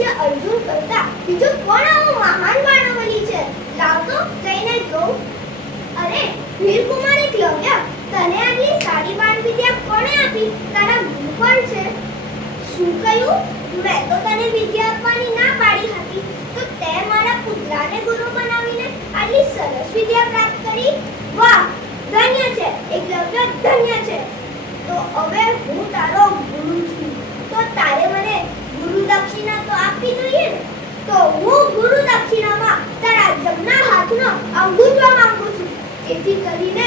શિષ્ય અર્જુન કરતા બીજો કોણ આવો મહાન બાણવલી છે? લાવ તો જઈને જોઉં. અરે વીર કુમાર એકલવ્ય, તને આટલી સારી બાણ વિદ્યા કોણે આપી? તારા ગુરુ કોણ છે? શું કહ્યું? મેં તો તને વિદ્યા આપવાની ના પાડી હતી, તો તે મારા પુત્રાને ગુરુ બનાવીને આટલી સરસ વિદ્યા પ્રાપ્ત કરી. વાહ, ધન્ય છે એકલવ્ય, ધન્ય છે. તો હવે હું તારો ગુરુ છું, તો તારે મને ગુરુ દક્ષિણા તો આપવી જોઈએ ને. તો હું ગુરુ દક્ષિણામાં તારા જમણા હાથનો અંગૂઠો માંગુ છું, જેથી કરીને